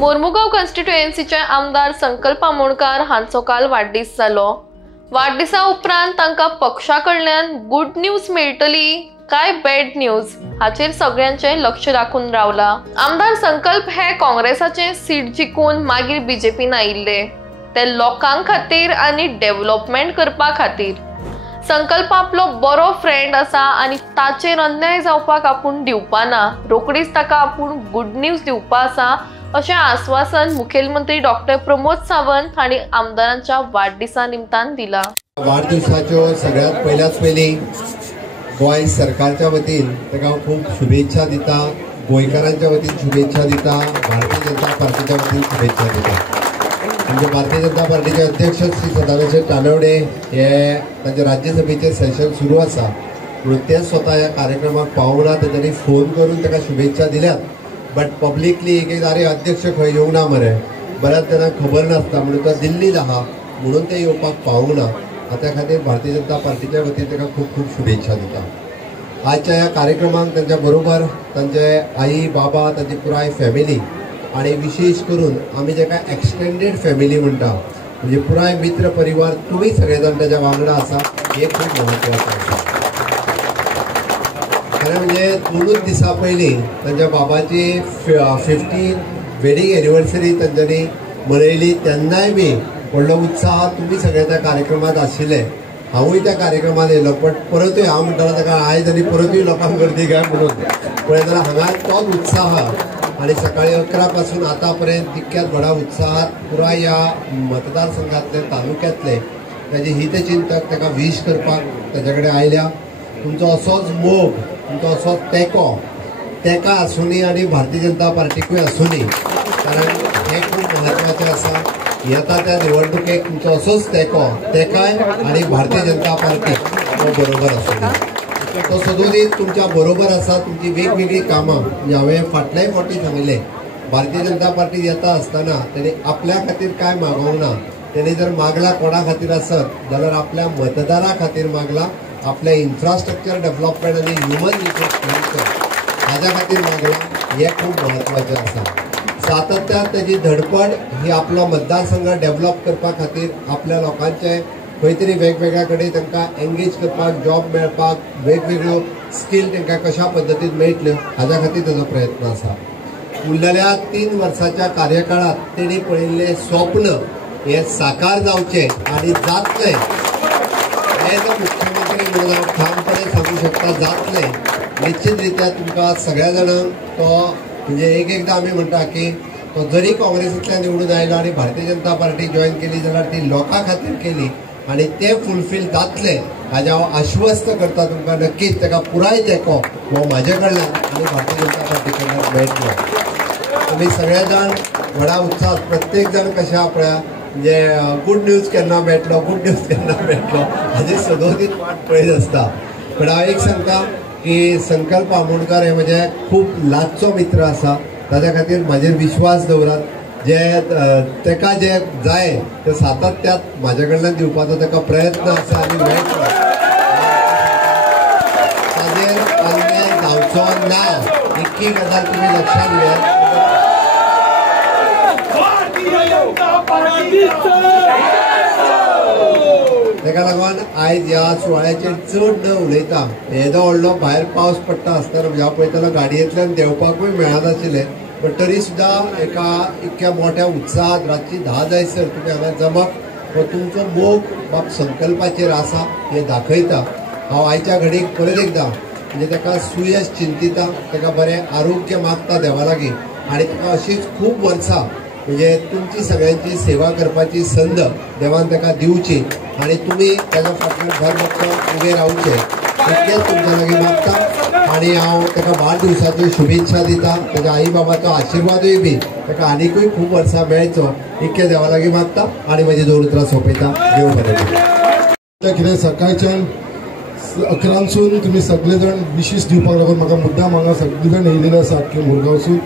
मोर्मुगांव कॉन्स्टिट्युएन्सीचे आमदार संकल्प आमोणकार हांचो काल वाडदीस जालो। वाडदिसा उपरांत तांकां पक्षा कडल्यान गुड न्यूज मेळटली काय बॅड न्यूज हाचेर सगळ्यांचे लक्ष राखून रावला। आमदार संकल्प हे काँग्रेसाचे सीट जिखून मागीर बीजेपीन आयिल्ले, ते लोकांक खातीर आनी डेव्हलपमेंट करपा खातीर। संकल्प आपलो बरो फ्रेंड आसा आनी ताचेर अन्याय जावपाक आपूण दिवपा ना, रोखडीच ताका आपूण गुड न्यूज दिवपा आसा अशें आश्वासन मुखेलमंत्री डॉक्टर प्रमोद सावंत हांणी आमदारांच्या वाडदिसा निमतान दिला। वाडदिसाच्यो सगळ्यात पयली गोंय सरकारच्या वतीन ताका खूब शुभेच्छा दिता, गोंयकारांच्या वतीन शुभेच्छा दिता, भारतीय जनता पार्टीच्या वतीन शुभेच्छा दिता। म्हणजे भारतीय जनता पार्टीचे अध्यक्ष श्री सदानंद तानवडे हे तांचे राज्यसभेचे सेशन सुरू आसा म्हणून ते स्वता ह्या कार्यक्रमाक पावूना, तांच्यांनी फोन करून ताका शुभेच्छा दिल्यात। बट पब्लिकली एक अरे अध्यक्ष खंय येवंक ना मरे, बऱ्याच जाणांक खबर नासता म्हणून तो दिल्लीत आहा म्हणून ते येवपाक पावूना। त्या खातीर भारतीय जनता पार्टीच्या वतीन ताका खूब खूब शुभेच्छा दिता। आजच्या ह्या कार्यक्रमाक तांच्या बरोबर तांचे आई बाबा, तांची पुराय फॅमिली आणि विशेष करून आमी जेका एक्सटेंडेड फॅमिली म्हणटा म्हणजे पुराय मित्र परिवार तुम्ही सगळेजण ताच्या वांगडा आसा, हे खूब महत्वाचें आसा। खरें म्हणजे 2 दिसा पयलीं तांच्या बाबाची 50 वेडिंग एनिवर्सरी तांच्यांनी मनयली, तेन्नाय बी व्हडलो उत्साह तुम्ही सगळे त्या कार्यक्रमात आशिल्ले। हांवूय त्या कार्यक्रमात येयलो, बट परतूय हांव म्हणटालो ताका आयज आनी परतूय लोकांक गर्दी काय म्हणून पळय जाल्यार हांगा तोच उत्साह आणि सकाळी 11 पासून आतापर्यंत तितक्याच व्हडा उत्साहात पुराय ह्या मतदारसंघातले तालुक्यातले ताचे हितचिंतक ताका विश करपाक ताचे कडेन आयल्या। तुमचो असोच मोग, तुमचो असोच तेंको तेका आसुनी आनी भारतीय जनता पार्टीकूय आसुनी, कारण हे खूब महत्वाचें आसा। येता त्या निवडणुकेक तुमचो असोच तेंको तेकाय आनी भारतीय जनता पार्टी बरोबर आसुनी। तो सदोदीत तुमच्या बरोबर आसा, तुमची वेगवेगळी कामां म्हणजे हांवें फाटल्याय फावटी सांगलें भारतीय जनता पार्टी येता आसतना तेणी आपल्या खातीर काय मागोवंक ना। तेणी जर मागला कोणा खातीर आसत जाल्यार आपल्या मतदारा खातीर मागला, आपल्या इन्फ्रास्ट्रक्चर डेव्हलपमेंट आनी ह्युमन रिसोर्स हाज्या खातीर मागला, हे खूब महत्वाचें आसा। सातत्यान ताची धडपड ही आपलो मतदारसंघ डेव्हलप करपा खातीर आपल्या लोकांचे खंय तरी वेगवेगळ्या कडेन तांकां एंगेज करपाक, जॉब मेळपाक, वेगवेगळ्यो स्कील तांकां कशा पद्दतीन मेळटल्यो हाज्या खातीर ताजो प्रयत्न आसा। उरलेल्या 3 वर्साच्या कार्यकाळात तेणी पळयिल्लें स्वप्न हे साकार जावचें आनी जातलें हे जर मुख्यमंत्री म्हणून हांव ठामपणे सांगू शकता, जातलें निश्चित रित्या तुमकां सगळ्या जाणांक तो म्हणजे एकदां आमी म्हणटा की तो जरी काँग्रेसींतल्यान निवडून आयलो आनी भारतीय जनता पार्टी जॉयन केली जाल्यार ती लोकां खातीर केली आणि ते फुलफील जातले हाचे हांव आश्वस्त करता तुमकां। नक्कीच ताका पुराय तेंको हो म्हाजे कडल्यान आनी भारतीय जनता पार्टी कडल्यान मेळटलो। तुमी सगळे जाण व्हडा उत्साह, प्रत्येक जाण कशे आहा पळया म्हणजे गुड न्यूज केन्ना मेळटलो, गुड न्यूज केन्ना मेळटलो हाजी सदोदीत वाट पळयत आसता। पण हांव एक सांगता की संकल्प आमोणकार हे म्हजे खूब लागचो मित्र आसा, ताच्या खातीर म्हाजेर विश्वास दवरात। जे तेका जे जाय ते सातत्यात म्हाजे कडल्यान दिवपाचो ताका प्रयत्न आसा आनी मेळटलो। ताजेर अन्याय जावचो ना इतकी गजाल तुमी लक्षात घेयात। तेका लागून आयज ह्या सुवाळ्याचेर चड न उलयता, येदो व्हडलो भायर पावस पडटा आसतना म्हणजे हांव पळयतालो गाडयेंतल्यान देंवपाकूय मेळनाशिल्लें, पण तरी सुद्धा एका इतक्या मोठ्या उत्साहात रातची 10 जायसर तुमी हांगा जमप हो तुमचो मोग बाब संकल्पाचेर आसा हे दाखयता। हांव आयच्या घडीक परत एकदां म्हणजे ताका सुयश चिंतिता, ताका बरें आरोग्य मागता देवा लागीं आनी ताका अशीच खूब वर्सां म्हणजे तुमची सगळ्यांची सेवा करपाची संद देवान ताका दिवची आणि तुम्ही ताच्या फाटल्यान भर भक्कम उबे रावचे इतकेंच तुमच्या लागीं मागता। आणि हांव ताका वाडदिवसाच्यो शुभेच्छा दिता, ताच्या आई बाबाचो आशिर्वादूय बी ताका आनीकूय खूब वर्सां मेळचो इतकें देवा लागीं मागता आणि म्हजी 2 उतरां सोंपयता। देव बरें करूं। कितें सकाळच्यान 11सून तुमी सगळे जाण विशीस दिवपाक लागून म्हाका मुद्दाम हांगा सगळे जाण येयलेले आसा अख्खे मुरगांवसून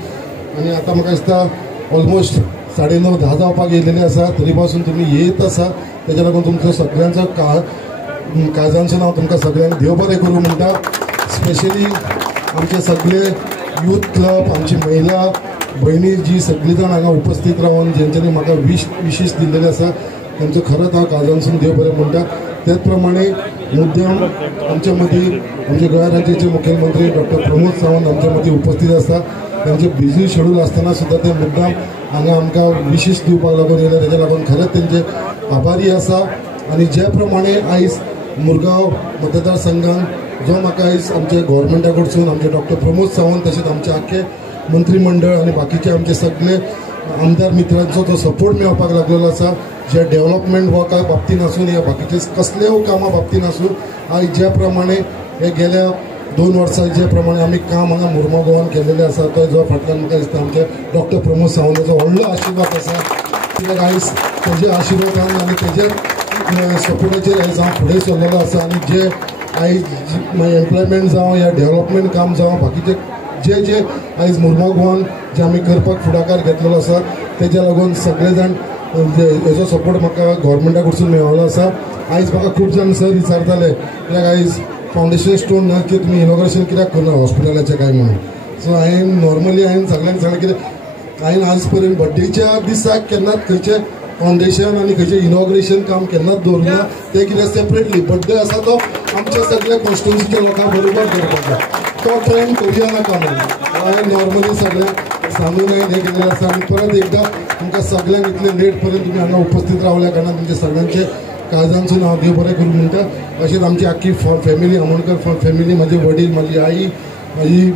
आनी आतां म्हाका दिसता ऑलमोस्ट 9:30-10 जावपाक येयलेले आसा, तरी पासून तुमी येत आसा। तेच्या लागून तुमचो सगळ्यांचो काळजांसून हांव तुमकां सगळ्यांक देव बरें करूं म्हणटा। स्पेशली आमचे सगळे यूथ क्लब, आमची महिला भयणी जी सगळीं जाण हांगा उपस्थित रावन जेंच्यांनी म्हाका विशीस दिल्लेले आसा त्यांचं खरंच हांव काळजांसून देव बरें म्हणटा. त्याच प्रमाणे मुद्दाम आमच्या मदीं आमचे गोंय राज्याचे मुखेलमंत्री डॉक्टर प्रमोद सावंत आमच्या मदीं उपस्थित आसता. त्यांचे बिझी शेड्यूल आसतना सुद्दां ते मुद्दाम हांगा आमकां विशीस दिवपाक लागून येयले. तेच्या लागून खरेंच तेंचे आभारी आसा. आनी जे प्रमाणे आयज मुरगांव मतदारसंघान जो म्हाका आयज आमचे गोव्हर्मेंटा कडसून आमचे डॉक्टर प्रमोद सावंत तशेंच आमचे आख्खे मंत्रिमंडळ आनी बाकीचे आमचे सगळे आमदार मित्रांचो जो सपोर्ट मेळपाक लागलेलो आसा, जे डेव्हलपमेंट वर्का बाबतीन आसून या बाकीचे कसलेय कामा बाबतीन आसून आयज ज्या प्रमाणे हे गेल्या 2 वर्सां जे प्रमाणे आमी काम हांगा मुरगांव गोवान केलेले आसा तो जो फाटल्यान म्हाका दिसता आमचे डॉक्टर प्रमोद सावंताचो व्हडलो आशिर्वाद आसा. कित्याक आयज तेजे आशिर्वादान आनी तेजे सपोर्टाचेर आयज हांव फुडें सरलेलो आसा. आनी जे आयज एम्प्लॉयमेंट जावं या डेव्हलपमेंट काम जावं बाकीचे जे आयज मुरगांव गोवान जे आमी करपाक फुडाकार घेतलेलो आसा तेज्या लागून सगळे जाण हेजो सपोर्ट म्हाका गोव्हर्मेंटा कडसून मेळ्ळो आसा. आयज म्हाका खूब जाण सर विचारताले कित्याक आयज फावंडेशन स्टोन ना की तुमी इनॉग्रेशन कित्याक करना हॉस्पिटलाचें काय म्हणून. सो हांवें नॉर्मली सगळ्यांक सांगलें कित्याक हांवें आज पर्यंत बड्डेच्या दिसाक केन्नाच खंयचें फावंडेशन आनी खंयचें इनॉग्रेशन काम केन्नाच दवरना. ते कितें सेपरेटली बड्डे आसा तो आमच्या सगळ्या कॉन्स्टिट्युन्सीच्या लोकां बरोबर करपाचो तो ट्रेंड करुया नाका म्हणून हांवें नॉर्मली सगळ्यांक सांगून हांवें हें केलेलें आसा. आनी परत एकदां तुमकां सगळ्यांक इतले लेट पर्यंत तुमी हांगा उपस्थित रावल्या कारणान तुमचे सगळ्यांचे काळजांसून हांव देव बरें करूं म्हणटा. अशेंच आमची आख्खी फॅमिली आमोणकर फॅमिली, म्हाजे वडील, म्हाजी आई, म्हाजी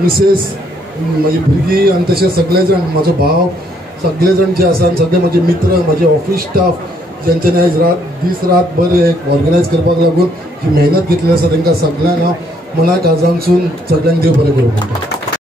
मिसेस, म्हाजी भुरगीं आनी तशें सगळे जाण, म्हाजो भाव, सगळे जाण जे आसा आनी सगळे म्हाजे मित्र, म्हाजे ऑफिस स्टाफ जेंच्यांनी आयज दीस रात बरें ऑर्गनायज करपाक लागून जी मेहनत घेतली आसा तांकां सगळ्यांक हांव मना काळजांसून सगळ्यांक देव बरें करूं म्हणटा.